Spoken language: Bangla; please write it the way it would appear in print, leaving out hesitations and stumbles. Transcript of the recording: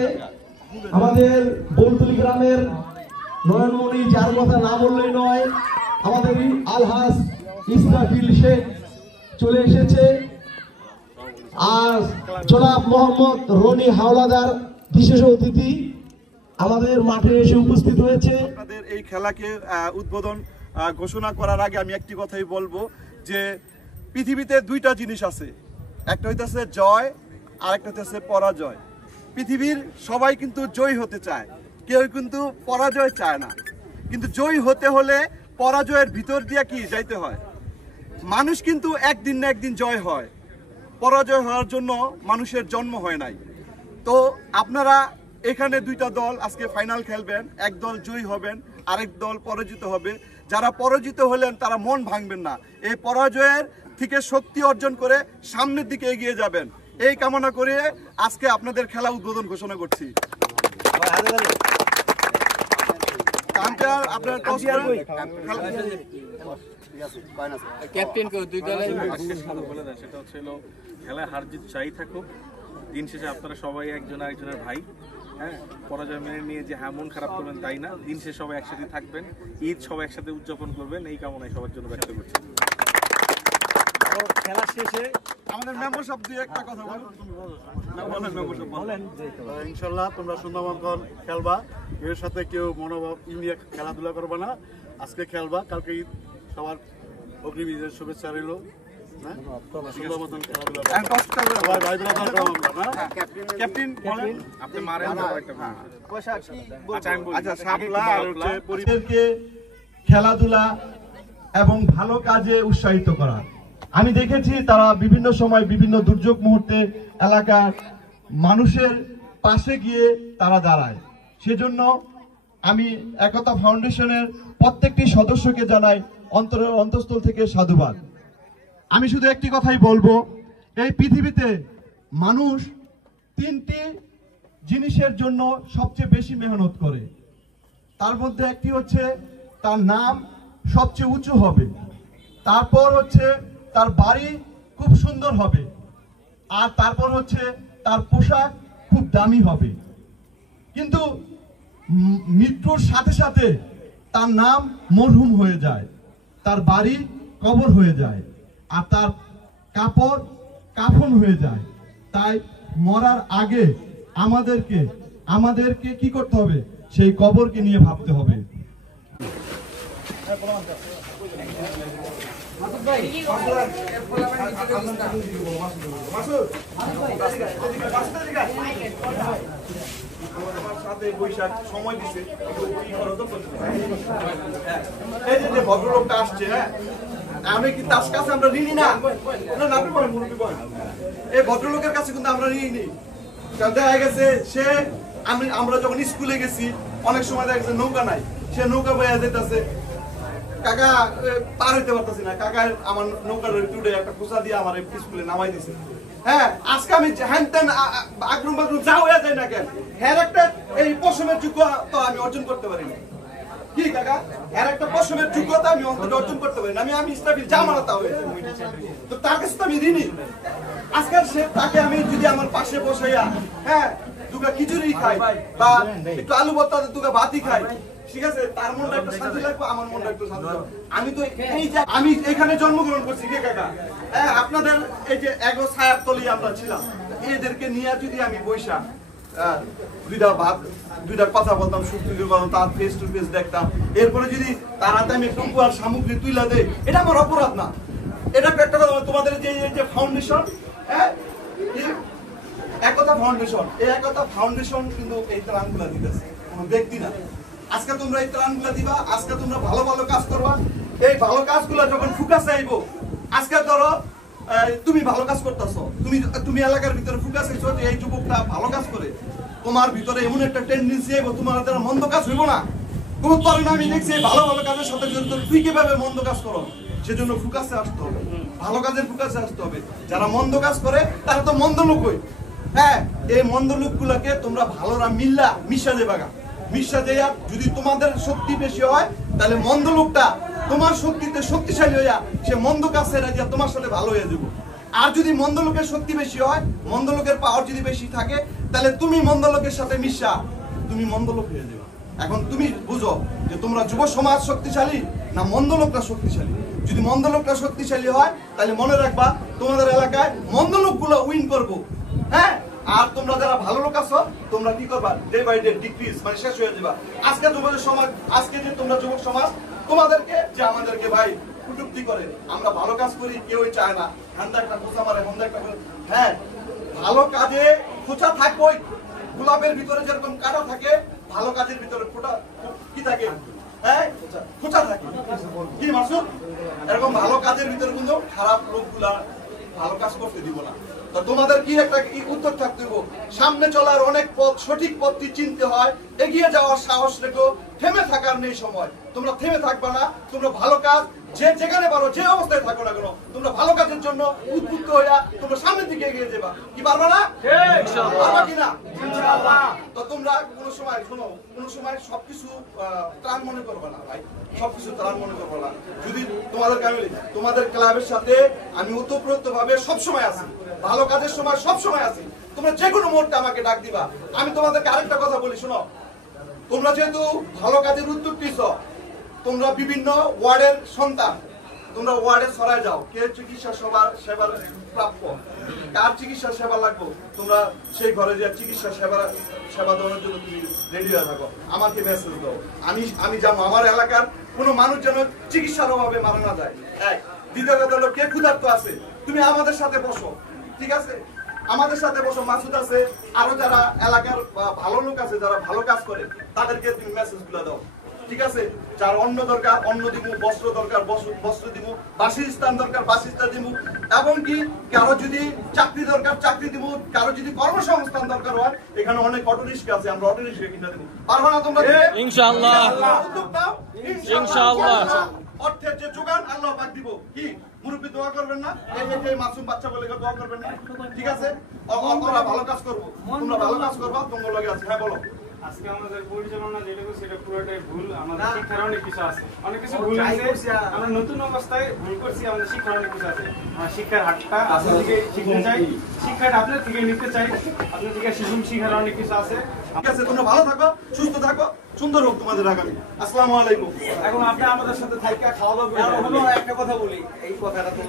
আজকে আমাদের বলতুলি গ্রামের নয়নমণি, যার কথা না বললেই নয়, আমাদের আলহাজ ইসরাফিল শেখ চলে এসেছে। আর জনাব মোহাম্মদ রনি হাওলাদার বিশেষ অতিথি আমাদের মাঠে এসে উপস্থিত হয়েছে। আপনাদের এই খেলাকে উদ্বোধন ঘোষণা করার আগে আমি একটি কথাই বলবো যে পৃথিবীতে দুইটা জিনিস আছে, একটা হইতেছে জয় আর একটা হইতেছে পরাজয়। পৃথিবীর সবাই কিন্তু জয়ী হতে চায়, কেউ কিন্তু পরাজয় চায় না, কিন্তু জয়ী হতে হলে পরাজয়ের ভিতর দিয়ে কি যাইতে হয়। মানুষ কিন্তু একদিন না একদিন জয় হয়, পরাজয় হওয়ার জন্য মানুষের জন্ম হয় নাই। তো আপনারা এখানে দুইটা দল আজকে ফাইনাল খেলবেন, এক দল জয়ী হবেন, আরেক দল পরাজিত হবে। যারা পরাজিত হলেন তারা মন ভাঙবেন না, এই পরাজয়ের থেকে শক্তি অর্জন করে সামনের দিকে এগিয়ে যাবেন, এই কামনা করে আজকে আপনাদের খেলা উদ্বোধন ঘোষণা করছি। খেলায় হার জিত চাই থাকুক, দিন শেষে আপনারা সবাই একজন আরেকজনের ভাই। হ্যাঁ, পরাজয় মেনে নিয়ে যে মন খারাপ করবেন তাই না, দিন শেষে সবাই একসাথে থাকবেন, ঈদ সবাই একসাথে উদযাপন করবেন, এই কামনায় সবার জন্য ব্যক্ত করছি। খেলা শেষে আমাদের মেম্বার সব দিয়ে একটা কথা বলেন। ইনশাল্লাহ তোমরা সুন্দরবন খেলবা, এর সাথে কেউ মনোভাব নিয়ে খেলাধুলা করবে না। আজকে খেলবা, কালকে ঈদ, সবার অগ্রিম ঈদের শুভেচ্ছা রইল। খেলাধুলা এবং ভালো কাজে উৎসাহিত করা। আমি দেখেছি তারা বিভিন্ন সময় বিভিন্ন দুর্যোগ মুহূর্তে এলাকার মানুষের পাশে গিয়ে তারা দাঁড়ায়। সেজন্য আমি একতা ফাউন্ডেশনের প্রত্যেকটি সদস্যকে জানাই অন্তঃস্থল থেকে সাধুবাদ। আমি শুধু একটি কথাই বলবো, এই পৃথিবীতে মানুষ তিনটি জিনিসের জন্য সবচেয়ে বেশি মেহনত করে। তার মধ্যে একটি হচ্ছে তার নাম সবচেয়ে উঁচু হবে, তারপর হচ্ছে তার বাড়ি খুব সুন্দর হবে, আর তারপর হচ্ছে তার পোশাক খুব দামি হবে। কিন্তু মৃত্যুর সাথে সাথে তার নাম মরহুম হয়ে যায়, তার বাড়ি কবর হয়ে যায়, আর তার কাপড় কাফন হয়ে যায়। তাই মরার আগে আমাদেরকে কি করতে হবে, সেই কবরকে নিয়ে ভাবতে হবে। সময় দিচ্ছে এই যে ভদ্রলোকটা আসছে, হ্যাঁ আমি কি তার কাছে আমরা ঋণী না? এই ভদ্রলোকের কাছে কিন্তু আমরা ঋণী নেই। দেখা গেছে সে আমরা যখন স্কুলে গেছি অনেক সময় দেখা গেছে নৌকা নাই, সে নৌকা বইয়া যেতেছে, কাকা পার হইতে পারতেছি না, কাকা আমার নৌকার টুডে একটা খোঁচা দিয়ে আমার স্কুলে নামাই দিছে। হ্যাঁ, আজকে আমি হ্যান ত্যান আগ্রহ বাগ্রহ যা হয়ে যায় না কেন, হ্যাঁ একটা এই পশমের যোগ্যতা আমি অর্জন করতে পারি না। কি কাকা, এর একটা পশমের যোগ্যতা আমি অর্জন করতে পারি না। আমি ইসলামী জামানাতা হয়েছে, তো তার কাছে তো আমি ঋণী। আজকাল সে তাকে আমি যদি আমার পাশে বসাইয়া হ্যাঁ দুগা খিচুড়ি খাই বা একটু আলু ভর্তা দুগা ভাতই খাই, ঠিক আছে, তার মনটা একটু শান্তি লাগবে, আমার মনটা একটু শান্তি লাগবে। আমি তো আমি এখানে জন্মগ্রহণ করছি কে কাকা, হ্যাঁ আপনাদের এই যে এগো ছায়ার তলি আমরা ছিলাম, এদেরকে নিয়ে যদি আমি বৈশা দুইটা কথা বলতাম, সুস্থির বলতাম, তার ফেস টু ফেস দেখতাম, এরপরে যদি তার হাতে আমি একটু উপহার সামগ্রী তুলে দেয়, এটা আমার অপরাধ না। এটা একটা কথা, তোমাদের যে ফাউন্ডেশন, হ্যাঁ একতা ফাউন্ডেশন, এই একতা ফাউন্ডেশন কিন্তু এই ত্রাণগুলা দিতেছে, কোনো ব্যক্তি না। আজকে তোমরা এই ত্রাণগুলা দিবা, আজকে তোমরা ভালো ভালো কাজ করবা। এই ভালো কাজগুলা যখন ফুকাসে আইবো, আজকে ধরো তুমি ভালো কাজ করতেছো, তুমি এলাকার ভিতরে ফুকাস আইছো যে এই যুবকটা ভালো কাজ করে, তোমার ভিতরে এমন একটা টেন্ডেন্সি আইবো, তোমার দ্বারা মন্দ কাজ হইব না। কোনো পরিণামই দেখছি ভালো ভালো কাজের সাথে জড়িত, তুই কিভাবে মন্দ কাজ করো, সেজন্য ফুকাসে আসতে হবে, ভালো কাজের ফুকাসে আসতে হবে। যারা মন্দ কাজ করে তারা তো মন্দ লোক হই। হ্যাঁ, এই মন্দ লোকগুলোকে তোমরা ভালোরা মিশা দেবাগা, মিশা দেয়া যদি তোমাদের শক্তি বেশি হয়, তাহলে মন্দ লোকটা তোমার শক্তিতে শক্তিশালী হইয়া সে মন্দ কাজ ছেড়ে দিয়া তোমার সাথে ভালো হয়ে যাবো। আর যদি মন্দ লোকের শক্তি বেশি হয়, মন্দ লোকের পাওয়ার যদি বেশি থাকে, তাহলে তুমি মন্দ লোকের সাথে মিশা তুমি মন্দ লোক হয়ে যাবে। এখন তুমি বুঝো যে তোমরা যুব সমাজ শক্তিশালী না মন্দ লোকরা শক্তিশালী। যদি মন্দ লোকরা শক্তিশালী হয় তাহলে মনে রাখবা তোমাদের এলাকায় মন্দ লোকগুলো উইন করবো। হ্যাঁ, আর তোমরা যারা ভালো লোক আছো তোমরা কি করবা, ডে বাই ডে ডিক্রিজ মানে শেষ হয়ে যাবা। আজকে যুবক সমাজ, আজকে যে তোমরা যুবক সমাজ তোমাদেরকে যে আমাদেরকে ভাই কটূক্তি করে, আমরা ভালো কাজ করি কেউই চায় না, হান্দা একটা খোঁচা মারে হান্দা একটা। হ্যাঁ, ভালো কাজে খোঁচা থাকবই। গোলাপের ভিতরে যেরকম কাটা থাকে, ভালো কাজের ভিতরে ফোটা কি থাকে, হ্যাঁ খোঁচা থাকে। কি মাসুদ, এরকম ভালো কাজের ভিতরে কিন্তু খারাপ লোকগুলা ভালো কাজ করতে দিব না। তো তোমাদের কি একটা উদ্যোগ থাকতে হবে, সামনে চলার অনেক পথ, সঠিক পথটি চিনতে হয়, এগিয়ে যাওয়ার সাহস রেখো, থেমে থাকার নেই সময়। তোমরা থেমে থাকবে না, তোমরা ভালো কাজ যে যেখানে পারো যে অবস্থায় থাকো না কেন তোমরা ভালো কাজের জন্য উদ্বুদ্ধ হইয়া তোমরা সামনের দিকে এগিয়ে যাবা। কি পারবা না? পারবা কিনা? তো তোমরা কোনো সময় শোনো, কোনো সময় সবকিছু ত্রাণ মনে করবে না ভাই, সবকিছু ত্রাণ মনে করবে না। যদি তোমাদেরকে আমি তোমাদের ক্লাবের সাথে আমি ওতপ্রোত ভাবে সবসময় আছি, ভালো কাজের সময় সবসময় আছি। তোমরা যে কোনো মুহূর্তে আমাকে ডাক দিবা। আমি তোমাদেরকে আরেকটা কথা বলি, শোনো, তোমরা যেহেতু ভালো কাজের উদ্যোগ নিছ, তোমরা বিভিন্ন ওয়ার্ডের সন্তান, তোমরা ওয়ার্ডে ছড়ায় যাও। কে চিকিৎসা সেবার প্রাপ্য, কার চিকিৎসা সেবা লাগবে, তোমরা সেই ঘরে যে চিকিৎসা সেবা দেওয়ার জন্য তুমি রেডি হয়ে থাকো, আমাকে মেসেজ দাও। আমি যাবো, আমার এলাকার কোনো মানুষ যেন চিকিৎসার অভাবে মারা না যায়। এক, দ্বিতীয় কথা হলো কে ক্ষুধার্ত আছে, তুমি আমাদের সাথে বসো, ঠিক আছে? আমাদের সাথে বসো, মাসুদ আছে, আরো যারা এলাকার ভালো লোক আছে যারা ভালো কাজ করে তাদেরকে তুমি মেসেজ গুলো দাও, ঠিক আছে? যার অন্ন দরকার অন্ন দিব, বস্ত্র দরকার বস্ত্র দিব, বাসস্থান দরকার বাসস্থান দিব, এবং কি কারো যদি চাকরি দরকার চাকরি দিব, কারো যদি কর্মসংস্থান দরকার হয়, এখানে অনেক অটো রিক্সা আছে, আমরা অটো রিক্সা কিনে দেবো। পারবো না তোমরা? ইনশাআল্লাহ, উদ্যোগ নাও, ইনশাআল্লাহ। অর্থের যে যোগান আল্লাহ পাক দিব। কি মুরব্বী দোয়া করবেন না? এই মাসুম বাচ্চা বলে দোয়া করবেন না? ঠিক আছে, আমরা ভালো কাজ করবো, তোমরা ভালো কাজ করবা, তোমার লগে আছে। হ্যাঁ বলো। আজকে আমাদের পরিচালনা যেটুকু সেটা পুরোটাই ভুল। আমাদের শিক্ষার অনেক কিছু আছে, অনেক কিছু ভুল হয়েছে। আমরা নতুন অবস্থায় ভুল করছি, আমাদের শিক্ষার অনেক কিছু আছে। আমার শিক্ষার হাতটা আপনার থেকে শিখতে চাই, শিক্ষাটা আপনার থেকে নিতে চাই, আপনার থেকে শিখার অনেক কিছু আছে। ঠিক আছে, তোমরা ভালো থাকো, সুস্থ থাকো, সুন্দর হোক তোমাদের আগামী। আসসালামু আলাইকুম। এখন আপনি আমাদের সাথে থাইকা খাওয়া দাওয়া করবেন। একটা কথা বলি, এই কথাটা তো